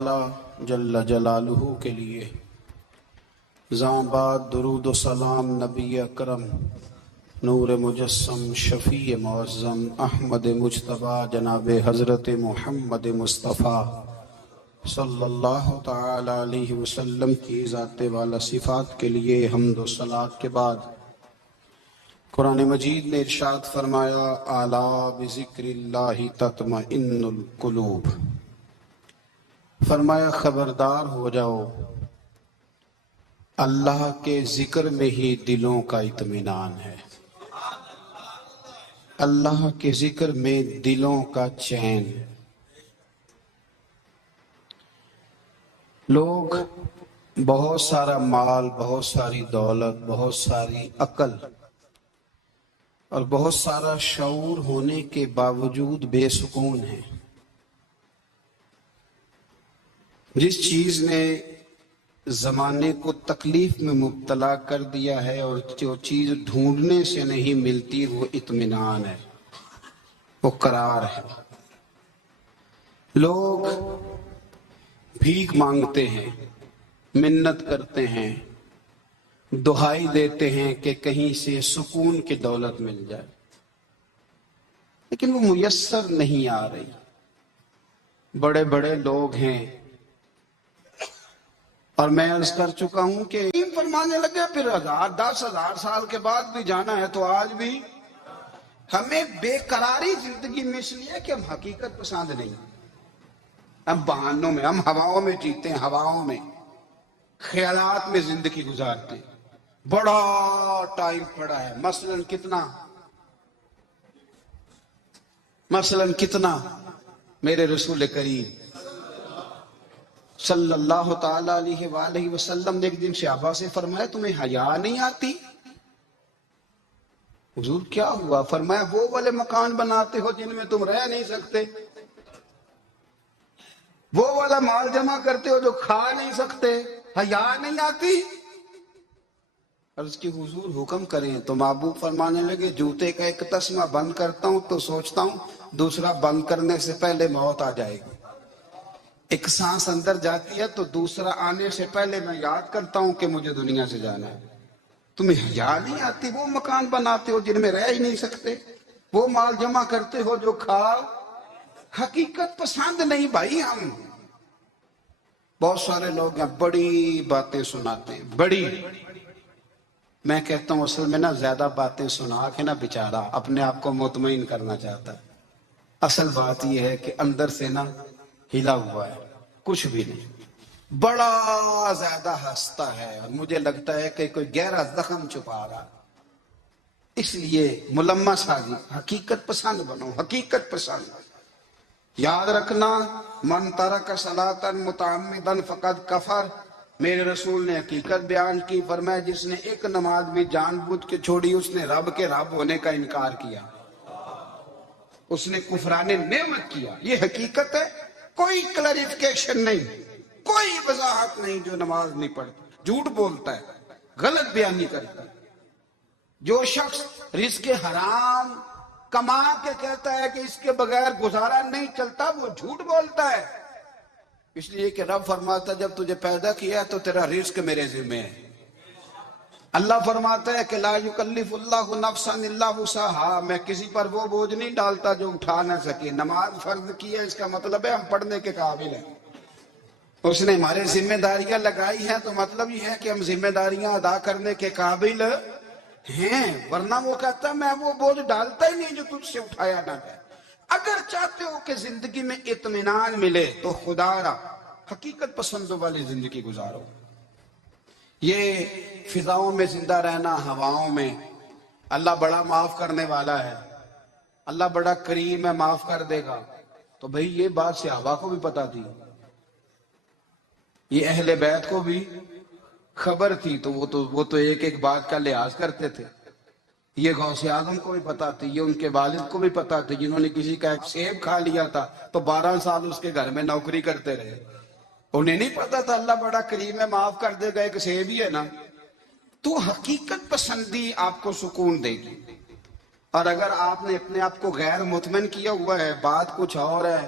اللہ جل جلالہ کے لیے زامباد درود و سلام نبی اکرم نور مجسم شفیع معظم احمد مجتبی جناب حضرت محمد مصطفیٰ صلی اللہ تعالی علیہ وسلم کی ذات والا صفات کے لیے حمد و صلاۃ کے بعد قرآن مجید نے ارشاد فرمایا الا بذکر اللہ تطمئن القلوب، فرمایا خبردار ہو جاؤ، اللہ کے ذکر میں ہی دلوں کا اطمینان ہے، اللہ کے ذکر میں دلوں کا چین۔ لوگ بہت سارا مال، بہت ساری دولت، بہت ساری عقل اور بہت سارا شعور ہونے کے باوجود بے سکون ہیں۔ جس چیز نے زمانے کو تکلیف میں مبتلا کر دیا ہے اور جو چیز ڈھونڈنے سے نہیں ملتی وہ اطمینان ہے، وہ قرار ہے۔ لوگ بھیک مانگتے ہیں، منت کرتے ہیں، دہائی دیتے ہیں کہ کہیں سے سکون کی دولت مل جائے، لیکن وہ میسر نہیں آ رہی۔ بڑے بڑے لوگ ہیں، اور میں عرض کر چکا ہوں کہ فرمانے لگے پھر 10,000 سال کے بعد بھی جانا ہے، تو آج بھی ہمیں بے قراری زندگی میں اس لیے کہ ہم حقیقت پسند نہیں، ہم بہانوں میں، ہم ہواؤں میں جیتے ہیں، ہواؤں میں، خیالات میں زندگی گزارتے ہیں۔ بڑا ٹائم پڑا ہے، مثلاً کتنا میرے رسول کریم صلی اللہ تعالی علیہ وآلہ وسلم نے ایک دن صحابہ سے فرمایا تمہیں حیا نہیں آتی؟ حضور کیا ہوا؟ فرمایا وہ والے مکان بناتے ہو جن میں تم رہ نہیں سکتے، وہ والا مال جمع کرتے ہو جو کھا نہیں سکتے، حیا نہیں آتی؟ عرض کی حضور حکم کریں، تو محبوب فرمانے لگے جوتے کا ایک تسمہ بند کرتا ہوں تو سوچتا ہوں دوسرا بند کرنے سے پہلے موت آ جائے گی، ایک سانس اندر جاتی ہے تو دوسرا آنے سے پہلے میں یاد کرتا ہوں کہ مجھے دنیا سے جانا ہے۔ تمہیں حیا نہیں آتی؟ وہ مکان بناتے ہو جن میں رہ ہی نہیں سکتے، وہ مال جمع کرتے ہو جو کھاؤ، حقیقت پسند نہیں بھائی۔ ہم بہت سارے لوگ ہیں بڑی باتیں سناتے ہیں، بڑی، میں کہتا ہوں اصل میں زیادہ باتیں سنا کے بیچارہ اپنے آپ کو مطمئن کرنا چاہتا ہے، اصل بات یہ ہے کہ اندر سے ہلا ہوا ہے، کچھ بھی نہیں، بڑا زیادہ ہنستا ہے اور مجھے لگتا ہے کہ کوئی گہرا زخم چھپا رہا۔ اس لیے ملمس سازی، حقیقت پسند بنو، حقیقت پسند۔ یاد رکھنا من ترک صلاۃ متعمدا فقد کفر، میرے رسول نے حقیقت بیان کی، فرمایا جس نے ایک نماز بھی جان بوجھ کے چھوڑی اس نے رب کے رب ہونے کا انکار کیا، اس نے کفران نعمت کیا۔ یہ حقیقت ہے، کوئی کلیریفیکیشن نہیں، کوئی وضاحت نہیں۔ جو نماز نہیں پڑھتا، جھوٹ بولتا ہے، غلط بیانی کرتا ہے، جو شخص رزق حرام کما کے کہتا ہے کہ اس کے بغیر گزارا نہیں چلتا، وہ جھوٹ بولتا ہے۔ اس لیے کہ رب فرماتا ہے جب تجھے پیدا کیا تو تیرا رزق میرے ذمہ ہے۔ اللہ فرماتا ہے کہ لا یکلف اللہ نفسا الا وسعها، میں کسی پر وہ بوجھ نہیں ڈالتا جو اٹھا نہ سکے۔ نماز فرض کی ہے، اس کا مطلب ہے ہم پڑھنے کے قابل ہیں، اس نے ہمارے ذمہ داریاں لگائی ہیں، تو مطلب یہ ہے کہ ہم ذمہ داریاں ادا کرنے کے قابل ہیں، ورنہ وہ کہتا ہے میں وہ بوجھ ڈالتا ہی نہیں جو تجھ سے اٹھایا نہ جائے۔ اگر چاہتے ہو کہ زندگی میں اطمینان ملے تو خدا را حقیقت پسندوں والی زندگی گزارو۔ یہ فضاؤں میں زندہ رہنا، ہواؤں میں، اللہ بڑا معاف کرنے والا ہے، اللہ بڑا کریم ہے، معاف کر دے گا، تو بھئی یہ بات صحابہ کو بھی پتا تھی، یہ اہل بیت کو بھی خبر تھی، تو وہ تو ایک ایک بات کا لحاظ کرتے تھے۔ یہ غوث اعظم کو بھی پتا تھی، یہ ان کے والد کو بھی پتا تھی، جنہوں نے کسی کا ایک سیب کھا لیا تھا تو 12 سال اس کے گھر میں نوکری کرتے رہے، انہیں نہیں پتا تھا اللہ بڑا کریم ہے، معاف کر دے گا، ایک سیب ہی ہے نا۔ تو حقیقت پسندی آپ کو سکون دے گی، اور اگر آپ نے اپنے آپ کو غیر مطمئن کیا ہوا ہے، بات کچھ اور ہے،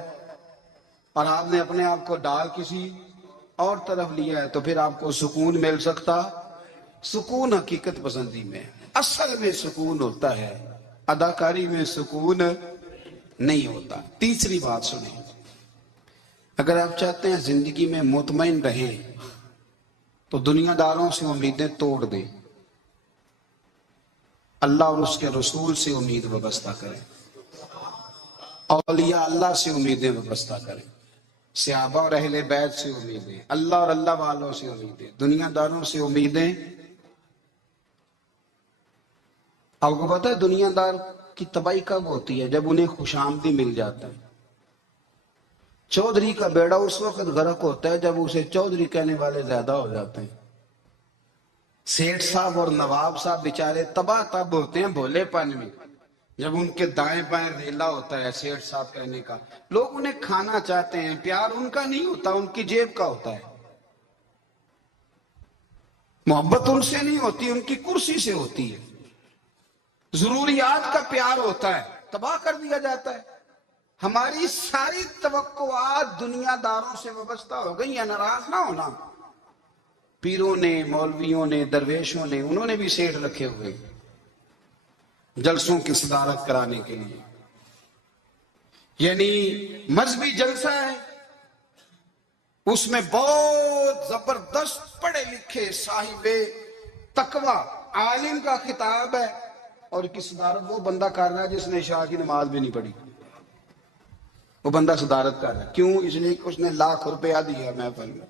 اور آپ نے اپنے آپ کو ڈال کسی اور طرف لیا ہے تو پھر آپ کو سکون مل سکتا؟ سکون حقیقت پسندی میں، اصل میں سکون ہوتا ہے، اداکاری میں سکون نہیں ہوتا۔ تیسری بات سنیں، اگر آپ چاہتے ہیں زندگی میں مطمئن رہیں تو دنیا داروں سے امیدیں توڑ دیں، اللہ اور اس کے رسول سے امید وابستہ کریں، اولیاء اللہ سے امیدیں وابستہ کریں، صحابہ اور اہل بیت سے امیدیں، اللہ اور اللہ والوں سے امیدیں، دنیا داروں سے امیدیں۔ آپ کو پتا ہے دنیا دار کی تباہی کب ہوتی ہے؟ جب انہیں خوش آمدی مل جاتا ہے۔ چودھری کا بیڑا اس وقت غرق ہوتا ہے جب اسے چودھری کہنے والے زیادہ ہو جاتے ہیں۔ سیٹھ صاحب اور نواب صاحب بیچارے تباہ تب ہوتے ہیں بھولے پن میں، جب ان کے دائیں بائیں ریلا ہوتا ہے سیٹھ صاحب کہنے کا، لوگ انہیں کھانا چاہتے ہیں، پیار ان کا نہیں ہوتا، ان کی جیب کا ہوتا ہے، محبت ان سے نہیں ہوتی، ان کی کرسی سے ہوتی ہے، ضروریات کا پیار ہوتا ہے، تباہ کر دیا جاتا ہے۔ ہماری ساری توقعات دنیا داروں سے وابستہ ہو گئی ہیں، ناراض نہ ہونا۔ پیروں نے، مولویوں نے، درویشوں نے، انہوں نے بھی سیٹ رکھے ہوئے جلسوں کی صدارت کرانے کے لیے، یعنی مذہبی جلسہ ہے، اس میں بہت زبردست پڑھے لکھے صاحب تقوی عالم کا خطاب ہے، اور کی صدارت وہ بندہ کر رہا ہے جس نے عشاء کی نماز بھی نہیں پڑھی، وہ بندہ صدارت کر رہا ہے۔ کیوں؟ اس لیے کہ اس نے ₹1,00,000 دیا محفل میں۔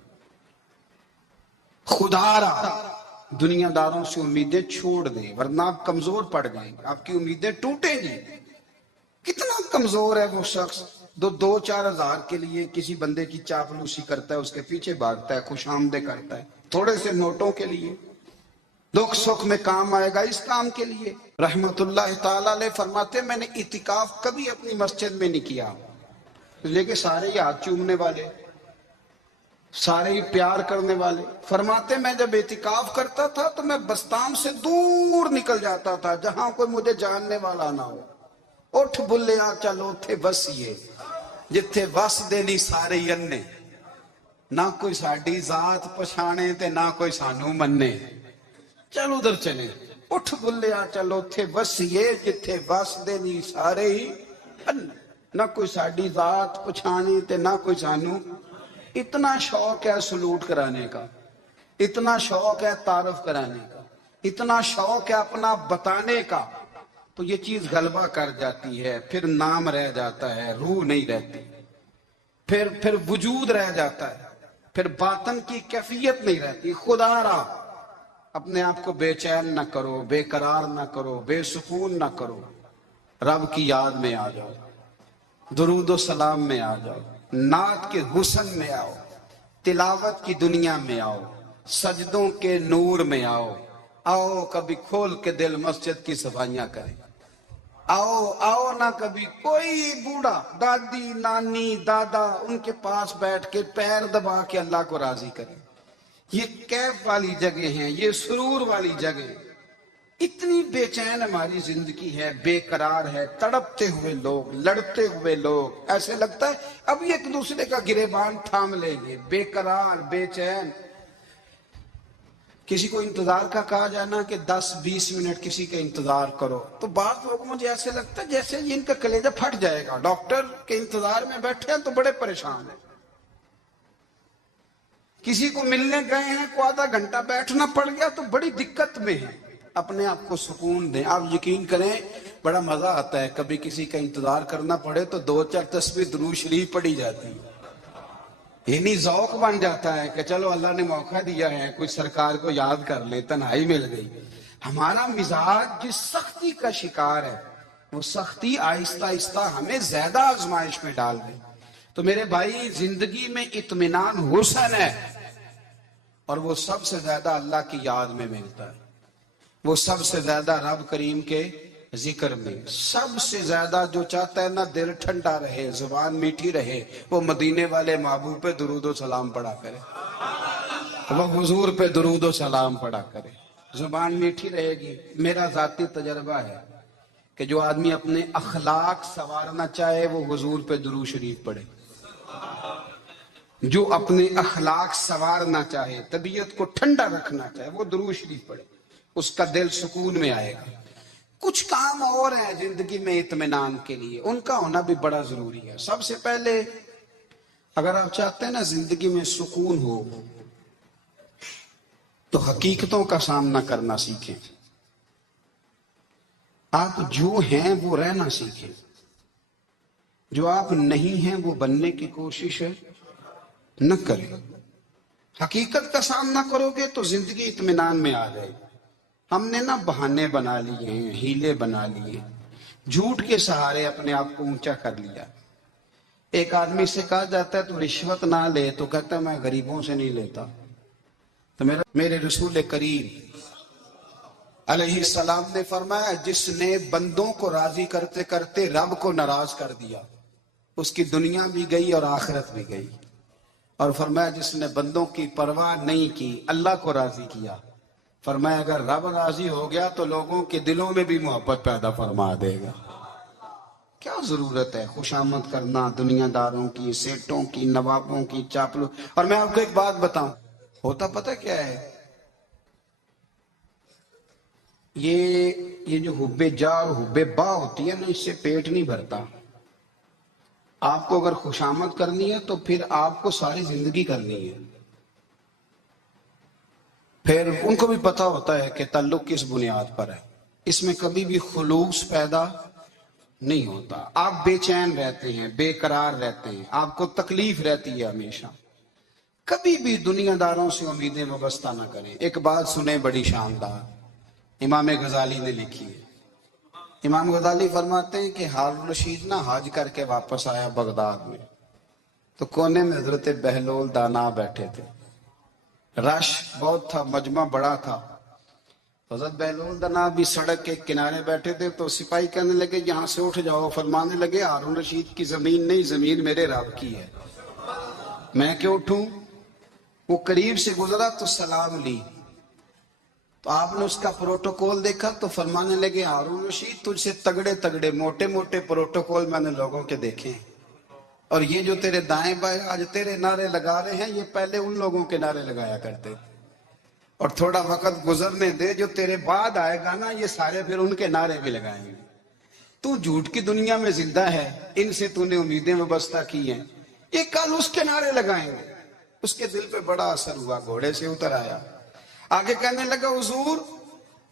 خدا را دنیا داروں سے امیدیں چھوڑ دیں ورنہ آپ کمزور پڑ جائیں گے، آپ کی امیدیں ٹوٹیں گی۔ کتنا کمزور ہے وہ شخص دو چار ہزار کے لیے کسی بندے کی چاپلوسی کرتا ہے، اس کے پیچھے بھاگتا ہے، خوش آمدیں کرتا ہے، تھوڑے سے نوٹوں کے لیے، دکھ سکھ میں کام آئے گا اس کام کے لیے۔ رحمت اللہ تعالیٰ علیہ فرماتے میں نے اعتکاف کبھی اپنی مسجد میں نہیں کیا، اس لیے کہ سارے ہی ہاتھ چومنے والے، سارے ہی پیار کرنے والے۔ فرماتے میں جب اعتکاف کرتا تھا تو میں بستان سے دور نکل جاتا تھا جہاں کوئی مجھے جاننے والا نہ ہو۔ اٹھ بلیا چل اوتھے بسیے جتھے وس دینی سارے ہی انے، نہ کوئی ساڈی ذات پچھانے تے نہ کوئی سانو مننے، چل ادھر چلے۔ اٹھ بلیا چل اوتھے بسیے جتھے وس دینی سارے ہی انے، نہ کوئی ساڈی ذات پچھانے تے نہ کوئی سانو۔ اتنا شوق ہے سلوٹ کرانے کا، اتنا شوق ہے تعارف کرانے کا، اتنا شوق ہے اپنا بتانے کا، تو یہ چیز غلبہ کر جاتی ہے، پھر نام رہ جاتا ہے، روح نہیں رہتی، پھر وجود رہ جاتا ہے، پھر باطن کی کیفیت نہیں رہتی۔ خدا را اپنے آپ کو بے چین نہ کرو، بے قرار نہ کرو، بے سکون نہ کرو، رب کی یاد میں آ جاؤ، درود و سلام میں آ جاؤ، نعت کے حسن میں آؤ، تلاوت کی دنیا میں آؤ، سجدوں کے نور میں آؤ، آؤ کبھی کھول کے دل مسجد کی صفائیاں کریں، آؤ نہ کبھی کوئی بوڑھا دادی نانی دادا ان کے پاس بیٹھ کے پیر دبا کے اللہ کو راضی کریں۔ یہ کیف والی جگہ ہیں، یہ سرور والی جگہ ہیں۔ اتنی بے چین ہماری زندگی ہے، بے قرار ہے، تڑپتے ہوئے لوگ، لڑتے ہوئے لوگ، ایسے لگتا ہے اب یہ ایک دوسرے کا گریبان تھام لیں گے، بے قرار، بے چین۔ کسی کو انتظار کا کہا جانا کہ 10-20 منٹ کسی کا انتظار کرو، تو بعض لوگ مجھے ایسے لگتا ہے جیسے ان کا کلیجہ پھٹ جائے گا، ڈاکٹر کے انتظار میں بیٹھے ہیں تو بڑے پریشان ہیں۔ کسی کو ملنے گئے ہیں کو آدھا گھنٹہ بیٹھنا پڑ گیا تو بڑی دقت میں ہے۔ اپنے آپ کو سکون دیں۔ آپ یقین کریں بڑا مزہ آتا ہے، کبھی کسی کا انتظار کرنا پڑے تو 2-4 تسبیح درود شریف پڑھی جاتی ہے، یعنی ذوق بن جاتا ہے کہ چلو اللہ نے موقع دیا ہے، کوئی سرکار کو یاد کر لے، تنہائی مل گئی۔ ہمارا مزاج جس سختی کا شکار ہے وہ سختی آہستہ آہستہ ہمیں زیادہ آزمائش میں ڈال دے۔ تو میرے بھائی زندگی میں اطمینان حسن ہے، اور وہ سب سے زیادہ اللہ کی یاد میں ملتا ہے، وہ سب سے زیادہ رب کریم کے ذکر میں، سب سے زیادہ جو چاہتا ہے نا دل ٹھنڈا رہے، زبان میٹھی رہے، وہ مدینے والے محبوب پہ درود و سلام پڑھا کرے، وہ حضور پہ درود و سلام پڑھا کرے، زبان میٹھی رہے گی۔ میرا ذاتی تجربہ ہے کہ جو آدمی اپنے اخلاق سنوارنا چاہے وہ حضور پہ درود شریف پڑھے، جو اپنے اخلاق سنوارنا چاہے، طبیعت کو ٹھنڈا رکھنا چاہے، وہ درود شریف پڑھے، اس کا دل سکون میں آئے گا۔ کچھ کام اور ہیں زندگی میں اطمینان کے لیے، ان کا ہونا بھی بڑا ضروری ہے۔ سب سے پہلے اگر آپ چاہتے ہیں نا زندگی میں سکون ہو تو حقیقتوں کا سامنا کرنا سیکھیں۔ آپ جو ہیں وہ رہنا سیکھیں، جو آپ نہیں ہیں وہ بننے کی کوشش نہ کریں۔ حقیقت کا سامنا کرو گے تو زندگی اطمینان میں آ جائے۔ ہم نے نا بہانے بنا لیے ہیں، ہیلے بنا لیے، جھوٹ کے سہارے اپنے آپ کو اونچا کر لیا۔ ایک آدمی سے کہا جاتا ہے تو رشوت نہ لے، تو کہتا ہے میں غریبوں سے نہیں لیتا۔ تو میرے رسول کریم علیہ السلام نے فرمایا جس نے بندوں کو راضی کرتے کرتے رب کو ناراض کر دیا، اس کی دنیا بھی گئی اور آخرت بھی گئی۔ اور فرمایا جس نے بندوں کی پرواہ نہیں کی، اللہ کو راضی کیا، فرمایا اگر رب راضی ہو گیا تو لوگوں کے دلوں میں بھی محبت پیدا فرما دے گا۔ کیا ضرورت ہے خوشامد کرنا دنیا داروں کی، سیٹوں کی، نوابوں کی، چاپلوں۔ اور میں آپ کو ایک بات بتاؤں، ہوتا پتہ کیا ہے؟ یہ جو حب جا اور حب با ہوتی ہے نا، اس سے پیٹ نہیں بھرتا۔ آپ کو اگر خوشامد کرنی ہے تو پھر آپ کو ساری زندگی کرنی ہے۔ پھر ان کو بھی پتا ہوتا ہے کہ تعلق کس بنیاد پر ہے، اس میں کبھی بھی خلوص پیدا نہیں ہوتا۔ آپ بے چین رہتے ہیں، بے قرار رہتے ہیں، آپ کو تکلیف رہتی ہے ہمیشہ۔ کبھی بھی دنیا داروں سے امیدیں وابستہ نہ کریں۔ ایک بات سنیں بڑی شاندار، امام غزالی نے لکھی ہے۔ امام غزالی فرماتے ہیں کہ ہارون الرشید نہ حج کر کے واپس آیا بغداد میں، تو کونے میں حضرت بہلول دانا بیٹھے تھے۔ رش بہت تھا، مجمع بڑا تھا۔ حضرت بہلول دانا بھی سڑک کے کنارے بیٹھے تھے، تو سپاہی کہنے لگے یہاں سے اٹھ جاؤ۔ فرمانے لگے ہارون الرشید کی زمین نہیں، زمین میرے رب کی ہے، میں کیوں اٹھوں؟ وہ قریب سے گزرا تو سلام لی، تو آپ نے اس کا پروٹوکول دیکھا تو فرمانے لگے ہارون رشید تجھ سے تگڑے تگڑے موٹے موٹے پروٹوکول میں نے لوگوں کے دیکھے ہیں، اور یہ جو تیرے دائیں بائیں آج تیرے نعرے لگا رہے ہیں، یہ پہلے ان لوگوں کے نعرے لگایا کرتے، اور تھوڑا وقت گزرنے دے، جو تیرے بعد آئے گا نا یہ سارے پھر ان کے نعرے بھی لگائیں گے۔ تو جھوٹ کی دنیا میں زندہ ہے، ان سے تو نے امیدیں وابستہ کی ہیں، یہ کل اس کے نعرے لگائیں گے۔ اس کے دل پہ بڑا اثر ہوا، گھوڑے سے اتر آیا، آگے کہنے لگا حضور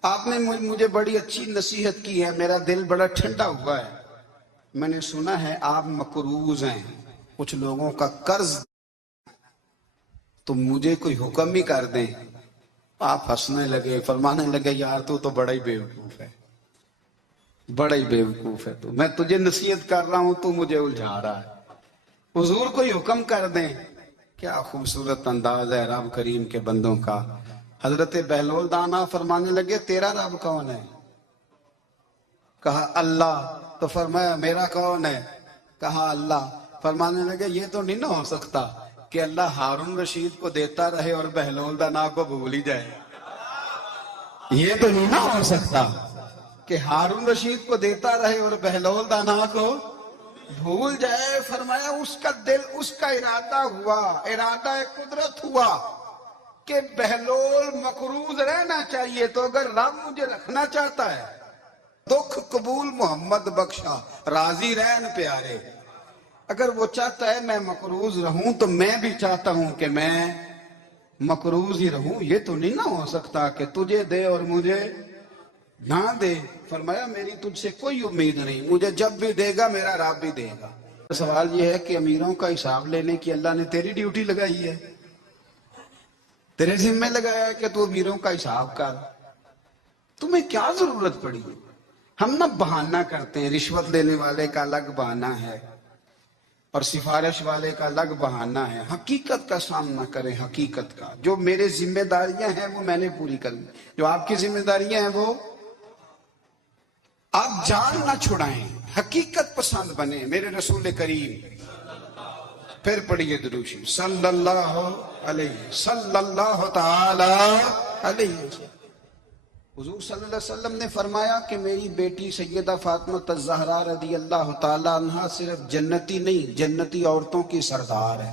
آپ نے مجھے بڑی اچھی نصیحت کی ہے، میرا دل بڑا ٹھنڈا ہوا ہے، میں نے سنا ہے آپ مقروض ہیں، کچھ لوگوں کا قرض، تو مجھے کوئی حکم ہی کر دیں۔ آپ ہنسنے لگے، فرمانے لگے یار تو بڑا ہی بیوقوف ہے، بڑا ہی بیوقوف ہے تو، میں تجھے نصیحت کر رہا ہوں تو مجھے الجھا رہا ہے، حضور کوئی حکم کر دیں۔ کیا خوبصورت انداز ہے رب کریم کے بندوں کا۔ حضرت بہلول دانا فرمانے لگے تیرا رب کون ہے؟ کہا اللہ، تو فرمایا میرا کون ہے؟ کہا اللہ۔ فرمانے لگے یہ تو نہیں نہ ہو سکتا کہ اللہ ہارون رشید کو دیتا رہے اور بہلول دانا کو بھول ہی جائے، یہ تو نہیں نہ ہو سکتا کہ ہارون رشید کو دیتا رہے اور بہلول دانا کو بھول جائے۔ فرمایا اس کا دل، اس کا ارادہ ہوا، ارادہ قدرت ہوا کہ بہلول مقروض رہنا چاہیے، تو اگر رب مجھے رکھنا چاہتا ہے، دکھ قبول محمد بخشا راضی رہن پیارے، اگر وہ چاہتا ہے میں مقروض رہوں تو میں بھی چاہتا ہوں کہ میں مقروض ہی رہوں، یہ تو نہیں نہ ہو سکتا کہ تجھے دے اور مجھے نہ دے۔ فرمایا میری تجھ سے کوئی امید نہیں، مجھے جب بھی دے گا میرا رب بھی دے گا۔ سوال یہ ہے کہ امیروں کا حساب لینے کی اللہ نے تیری ڈیوٹی لگائی ہے، تیرے ذمہ لگایا ہے کہ تو امیروں کا حساب کر، تمہیں کیا ضرورت پڑی؟ ہم نہ بہانہ کرتے ہیں، رشوت لینے والے کا الگ بہانہ ہے اور سفارش والے کا الگ بہانہ ہے۔ حقیقت کا سامنا کریں، حقیقت کا، جو میرے ذمہ داریاں ہیں وہ میں نے پوری کرنی، جو آپ کی ذمہ داریاں ہیں وہ آپ جان نہ چھڑائیں، حقیقت پسند بنیں میرے رسول کریم۔ پھر پڑھیے درود شریف صلی اللہ تعالی علیہ وسلم۔ حضور صلی اللہ علیہ وسلم نے فرمایا کہ میری بیٹی سیدہ فاطمہ الزہرا رضی اللہ تعالی عنہا صرف جنتی نہیں، جنتی عورتوں کی سردار ہے۔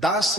10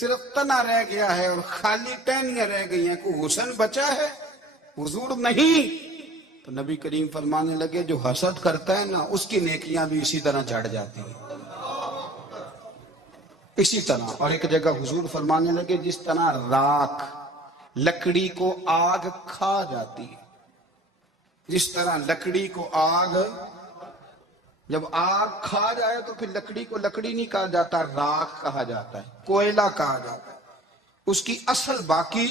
صرف تنا رہ گیا ہے اور خالی ٹہنیاں رہ گئی ہیں، کوئی حسن بچا ہے؟ حضور نہیں۔ تو نبی کریم فرمانے لگے جو حسد کرتا ہے نا اس کی نیکیاں بھی اسی طرح جھڑ جاتی ہیں، اسی طرح۔ اور ایک جگہ حضور فرمانے لگے جس طرح راکھ لکڑی کو آگ کھا جاتی ہے، جس طرح لکڑی کو آگ، جب آگ کھا جائے تو پھر لکڑی کو لکڑی نہیں کہا جاتا، راکھ کہا جاتا ہے، کوئلہ کہا جاتا ہے، اس کی اصل باقی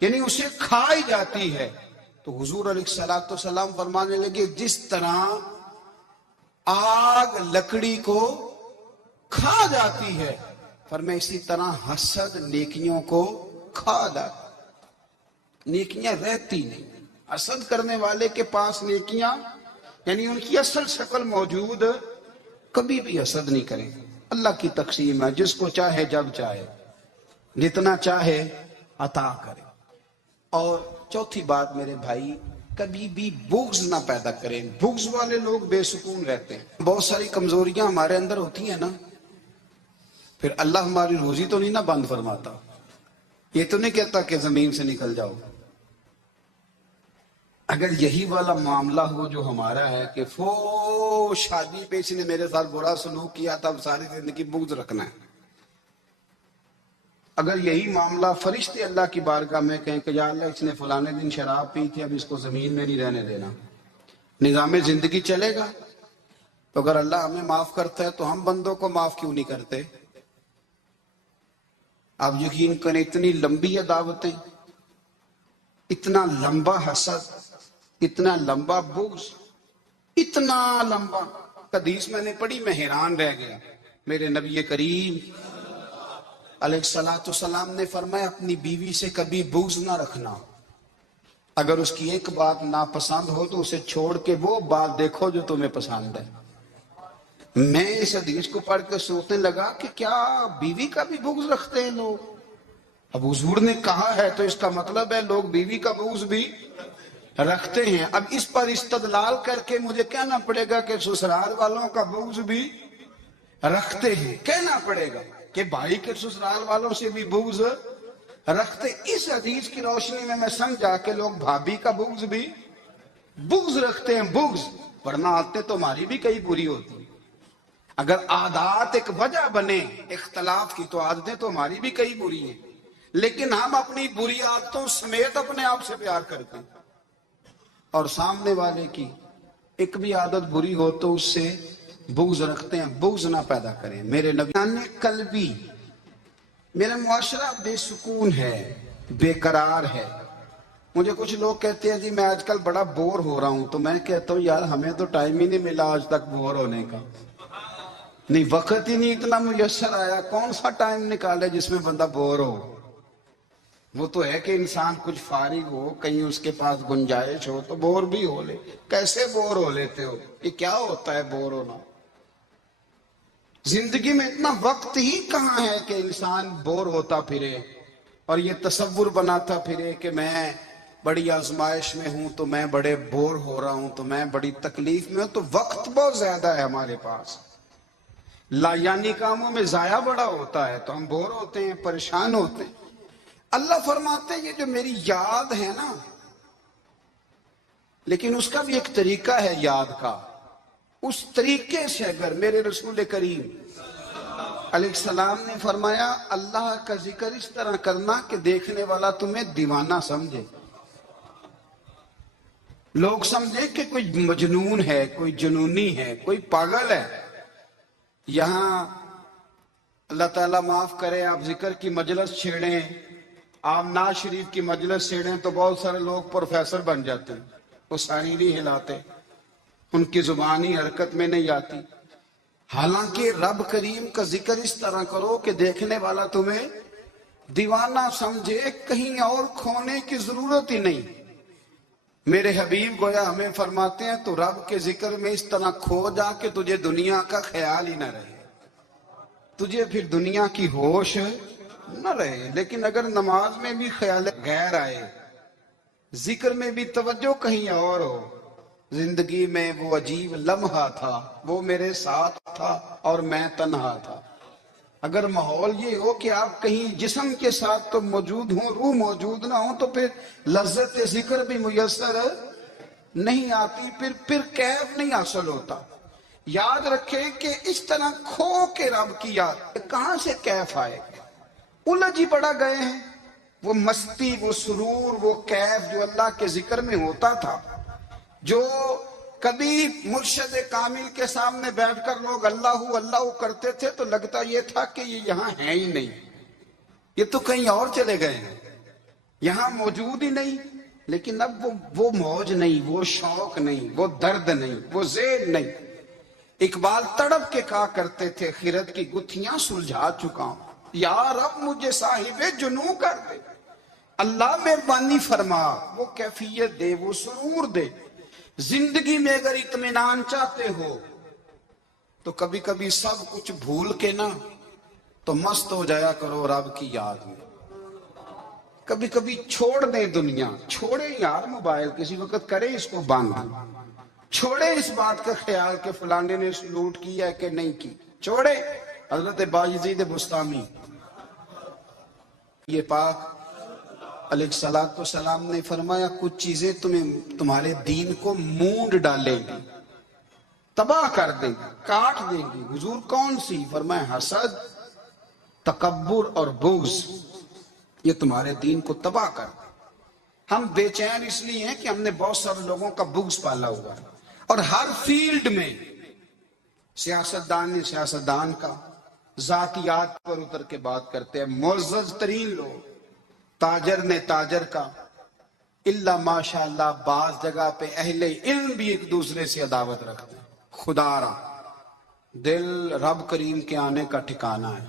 یعنی اسے کھائی جاتی ہے۔ تو حضور علیہ السلام فرمانے لگے جس طرح آگ لکڑی کو کھا جاتی ہے، فرمایا اسی طرح حسد نیکیوں کو کھا جاتا ہے، نیکیاں رہتی نہیں۔ حسد کرنے والے کے پاس نیکیاں یعنی ان کی اصل شکل موجود، کبھی بھی حسد نہیں کریں۔ اللہ کی تقسیم ہے، جس کو چاہے جب چاہے جتنا چاہے عطا کرے۔ اور چوتھی بات میرے بھائی، کبھی بھی بغض نہ پیدا کریں۔ بغض والے لوگ بے سکون رہتے ہیں۔ بہت ساری کمزوریاں ہمارے اندر ہوتی ہیں نا، پھر اللہ ہماری روزی تو نہیں نہ بند فرماتا، یہ تو نہیں کہتا کہ زمین سے نکل جاؤ۔ اگر یہی والا معاملہ ہو جو ہمارا ہے کہ شادی پہ اس نے میرے ساتھ برا سلوک کیا تھا، اب ساری زندگی بغض رکھنا ہے۔ اگر یہی معاملہ فرشتے اللہ کی بارگاہ میں کہیں کہ یا اللہ اس نے فلانے دن شراب پی تھی، اب اس کو زمین میں نہیں رہنے دینا، نظام زندگی چلے گا؟ تو اگر اللہ ہمیں معاف کرتا ہے تو ہم بندوں کو معاف کیوں نہیں کرتے؟ آپ یقین کریں اتنی لمبی دعوتیں، اتنا لمبا حسد، اتنا لمبا بغض، اتنا لمبا حدیث میں نے پڑھی، میں حیران رہ گیا۔ میرے نبی کریم علیہ السلام نے فرمایا اپنی بیوی سے کبھی بغض نہ رکھنا، اگر اس کی ایک بات ناپسند ہو تو اسے چھوڑ کے وہ بات دیکھو جو تمہیں پسند ہے۔ میں اس حدیث کو پڑھ کے سوچنے لگا کہ کیا بیوی کا بھی بغض رکھتے ہیں لوگ؟ اب حضور نے کہا ہے تو اس کا مطلب ہے لوگ بیوی کا بغض بھی رکھتے ہیں۔ اب اس پر استدلال کر کے مجھے کہنا پڑے گا کہ سسرال والوں کا بغض بھی رکھتے ہیں، کہنا پڑے گا کہ بھائی کے سسرال والوں سے بھی بغض رکھتے۔ اس حدیث کی روشنی میں سمجھا کہ لوگ بھابھی کا بغض بھی بغض رکھتے ہیں، بغض، ورنہ عادتیں تو ہماری بھی کئی بری ہوتی ہیں۔ اگر عادات ایک وجہ بنے اختلاف کی تو عادتیں تو ہماری بھی کئی بری ہیں، لیکن ہم اپنی بری عادتوں سمیت اپنے آپ سے پیار کرتے ہیں، اور سامنے والے کی ایک بھی عادت بری ہو تو اس سے بغض رکھتے ہیں۔ بغض نہ پیدا کریں۔ میرے نبی نے قلبی، میرا معاشرہ بے سکون ہے، بے قرار ہے۔ مجھے کچھ لوگ کہتے ہیں جی میں آج کل بڑا بور ہو رہا ہوں، تو میں کہتا ہوں یار ہمیں تو ٹائم ہی نہیں ملا آج تک بور ہونے کا، نہیں وقت ہی نہیں اتنا میسر آیا، کون سا ٹائم نکالے جس میں بندہ بور ہو؟ وہ تو ہے کہ انسان کچھ فارغ ہو، کہیں اس کے پاس گنجائش ہو تو بور بھی ہو لے۔ کیسے بور ہو لیتے ہو؟ یہ کیا ہوتا ہے بور ہونا؟ زندگی میں اتنا وقت ہی کہاں ہے کہ انسان بور ہوتا پھرے اور یہ تصور بناتا پھرے کہ میں بڑی آزمائش میں ہوں، تو میں بڑے بور ہو رہا ہوں، تو میں بڑی تکلیف میں ہوں۔ تو وقت بہت زیادہ ہے ہمارے پاس، لا یعنی کاموں میں ضائع بڑا ہوتا ہے، تو ہم بور ہوتے ہیں، پریشان ہوتے ہیں۔ اللہ فرماتے ہیں یہ جو میری یاد ہے نا، لیکن اس کا بھی ایک طریقہ ہے یاد کا، اس طریقے سے اگر میرے رسول کریم علیہ السلام نے فرمایا اللہ کا ذکر اس طرح کرنا کہ دیکھنے والا تمہیں دیوانہ سمجھے، لوگ سمجھے کہ کوئی مجنون ہے، کوئی جنونی ہے، کوئی پاگل ہے۔ یہاں اللہ تعالیٰ معاف کرے، آپ ذکر کی مجلس چھیڑیں، آپ نعت شریف کی مجلس چھیڑیں تو بہت سارے لوگ پروفیسر بن جاتے ہیں، وہ ساری نہیں ہلاتے، ان کی زبانی حرکت میں نہیں آتی۔ حالانکہ رب کریم کا ذکر اس طرح کرو کہ دیکھنے والا تمہیں دیوانہ سمجھے، کہیں اور کھونے کی ضرورت ہی نہیں۔ میرے حبیب گویا ہمیں فرماتے ہیں تو رب کے ذکر میں اس طرح کھو جا کہ تجھے دنیا کا خیال ہی نہ رہے، تجھے پھر دنیا کی ہوش نہ رہے۔ لیکن اگر نماز میں بھی خیال غیر آئے، ذکر میں بھی توجہ کہیں اور ہو، زندگی میں وہ عجیب لمحہ تھا، وہ میرے ساتھ تھا اور میں تنہا تھا، اگر ماحول یہ ہو کہ آپ کہیں جسم کے ساتھ تو موجود ہوں، روح موجود نہ ہو، تو پھر لذت ذکر بھی میسر نہیں آتی، پھر کیف نہیں حاصل ہوتا۔ یاد رکھے کہ اس طرح کھو کے رب کی یاد کہاں سے کیف آئے؟ الجھ ہی پڑا گئے ہیں۔ وہ مستی، وہ سرور، وہ کیف جو اللہ کے ذکر میں ہوتا تھا، جو کبھی مرشد کامل کے سامنے بیٹھ کر لوگ اللہ اللہ کرتے تھے تو لگتا یہ تھا کہ یہ یہاں ہے ہی نہیں، یہ تو کہیں اور چلے گئے ہیں، یہاں موجود ہی نہیں۔ لیکن اب وہ موج نہیں، وہ شوق نہیں، وہ درد نہیں، وہ ذیل نہیں۔ اقبال تڑپ کے کہا کرتے تھے، خیرت کی گتھیاں سلجھا چکا ہوں، یا رب مجھے صاحب جنوں کر دے، اللہ مہربانی فرما، وہ کیفیت دے، وہ سرور دے۔ زندگی میں اگر اطمینان چاہتے ہو تو کبھی کبھی سب کچھ بھول کے نا تو مست ہو جایا کرو رب کی یاد میں۔ کبھی کبھی چھوڑ دیں دنیا، چھوڑے یار موبائل، کسی وقت کرے اس کو بند، چھوڑے اس بات کا خیال کہ فلانے نے لوٹ کیا ہے کہ نہیں کی، چھوڑے۔ حضرت بایزید بستامی یہ پاک علیہ السلام نے فرمایا کچھ چیزیں تمہارے دین کو مونڈ ڈالیں گی، تباہ کر دیں گی، کاٹ دیں گی۔ حضور کون سی؟ فرمایا حسد، تکبر اور بغض، یہ تمہارے دین کو تباہ کر دیں۔ ہم بے چین اس لیے ہیں کہ ہم نے بہت سارے لوگوں کا بغض پالا ہوا ہے، اور ہر فیلڈ میں سیاستدان نے سیاستدان کا، ذاتیات پر اتر کے بات کرتے ہیں، معزز ترین لوگ، تاجر نے تاجر کا، اللہ ماشاءاللہ بعض جگہ پہ اہل علم بھی ایک دوسرے سے عداوت رکھتے ہیں۔ خدا را دل رب کریم کے آنے کا ٹھکانہ ہے،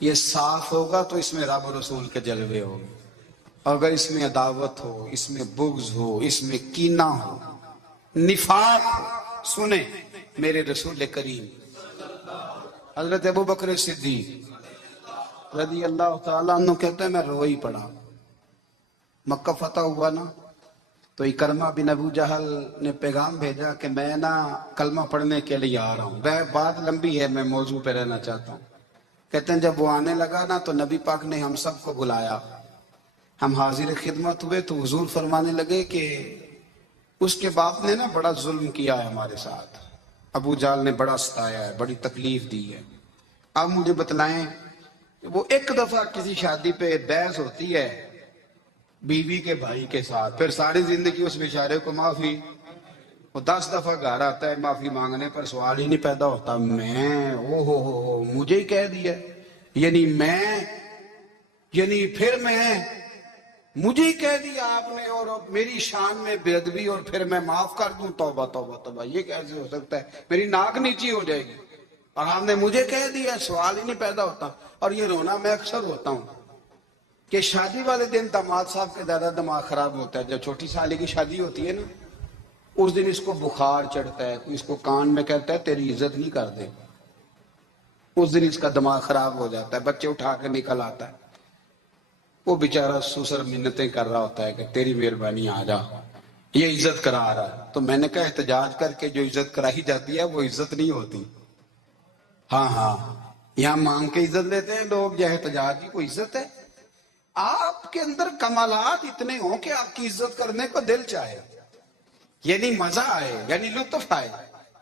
یہ صاف ہوگا تو اس میں رب رسول کے جلوے ہوں گے، اگر اس میں عداوت ہو، اس میں بغض ہو، اس میں کینہ ہو، نفاق ہو۔ سنیں میرے رسول کریم حضرت ابوبکر صدیق رضی اللہ تعالیٰ عنہ کہتے ہیں میں رو ہی پڑا۔ مکہ فتح ہوا نا تو اکرمہ بن ابو جہل نے پیغام بھیجا کہ میں نا کلمہ پڑھنے کے لیے آ رہا ہوں۔ بات لمبی ہے، میں موضوع پہ رہنا چاہتا ہوں۔ کہتے ہیں جب وہ آنے لگا نا تو نبی پاک نے ہم سب کو بلایا، ہم حاضر خدمت ہوئے تو حضور فرمانے لگے کہ اس کے باپ نے نا بڑا ظلم کیا ہے ہمارے ساتھ، ابو جہل نے بڑا ستایا ہے، بڑی تکلیف دی ہے۔ اب مجھے بتلائیں، وہ ایک دفعہ کسی شادی پہ بحث ہوتی ہے بیوی کے بھائی کے ساتھ، پھر ساری زندگی اس بیچارے کو معافی، وہ 10 دفعہ گھر آتا ہے معافی مانگنے پر سوال ہی نہیں پیدا ہوتا، میں ہو مجھے ہی کہہ دیا، یعنی پھر میں مجھے ہی کہہ دیا آپ نے، اور میری شان میں بے ادبی، اور پھر میں معاف کر دوں؟ توبہ توبہ توبہ، یہ کیسے ہو سکتا ہے؟ میری ناک نیچی ہو جائے گی، اور آپ نے مجھے کہہ دیا، سوال ہی نہیں پیدا ہوتا۔ اور یہ رونا میں اکثر ہوتا ہوں کہ شادی والے دن داماد صاحب کے زیادہ دماغ خراب ہوتا ہے۔ جب چھوٹی سالی کی شادی ہوتی ہے نا، اس دن اس کو بخار چڑھتا ہے، کوئی اس کو کان میں کہتا ہے تیری عزت نہیں کر دے، اس دن اس کا دماغ خراب ہو جاتا ہے، بچے اٹھا کے نکل آتا ہے، وہ بیچارہ سسر منتیں کر رہا ہوتا ہے کہ تیری مہربانی آ جا، یہ عزت کرا رہا ہے۔ تو میں نے کہا احتجاج کر کے جو عزت کرائی جاتی ہے وہ عزت نہیں ہوتی۔ ہاں یہاں مانگ کے عزت لیتے ہیں لوگ، یہ احتجاج کی کوئی عزت ہے؟ آپ کے اندر کمالات اتنے ہوں کہ آپ کی عزت کرنے کو دل چاہے، یعنی مزہ آئے، یعنی لطف آئے،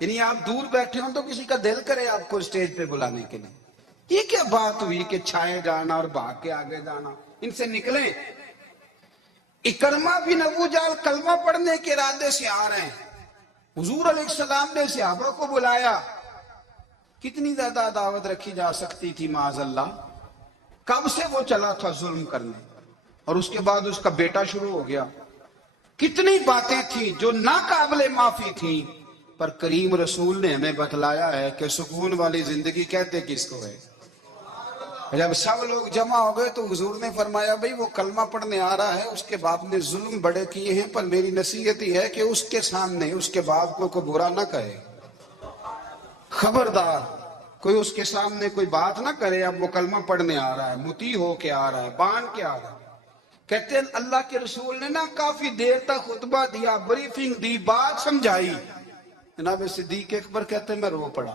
یعنی آپ دور بیٹھے ہوں تو کسی کا دل کرے آپ کو اسٹیج پہ بلانے کے لیے۔ یہ کیا بات ہوئی کہ چھائے جانا اور بھاگ کے آگے جانا؟ ان سے نکلیں۔ اکرمہ بن ابو جہل کلمہ پڑھنے کے ارادے سے آ رہے ہیں، حضور علیہ السلام نے صحابہ کو بلایا۔ کتنی زیادہ عداوت رکھی جا سکتی تھی معاذ اللہ؟ کب سے وہ چلا تھا ظلم کرنے، اور اس کے بعد اس کا بیٹا شروع ہو گیا۔ کتنی باتیں تھیں جو ناقابل معافی تھیں، پر کریم رسول نے ہمیں بتلایا ہے کہ سکون والی زندگی کہتے کس کو ہے۔ جب سب لوگ جمع ہو گئے تو حضور نے فرمایا بھئی وہ کلمہ پڑھنے آ رہا ہے، اس کے باپ نے ظلم بڑے کیے ہیں، پر میری نصیحت ہی ہے کہ اس کے سامنے اس کے باپ کو کوئی برا نہ کہے، خبردار کوئی اس کے سامنے کوئی بات نہ کرے۔ اب وہ کلمہ پڑھنے آ رہا ہے، مطیع ہو کے آ رہا ہے، بان کے آ رہا ہے۔ کہتے ہیں اللہ کے رسول نے نا کافی دیر تک خطبہ دیا، بریفنگ دی، بات سمجھائی۔ جناب صدیق اکبر کہتے ہیں میں رو پڑا۔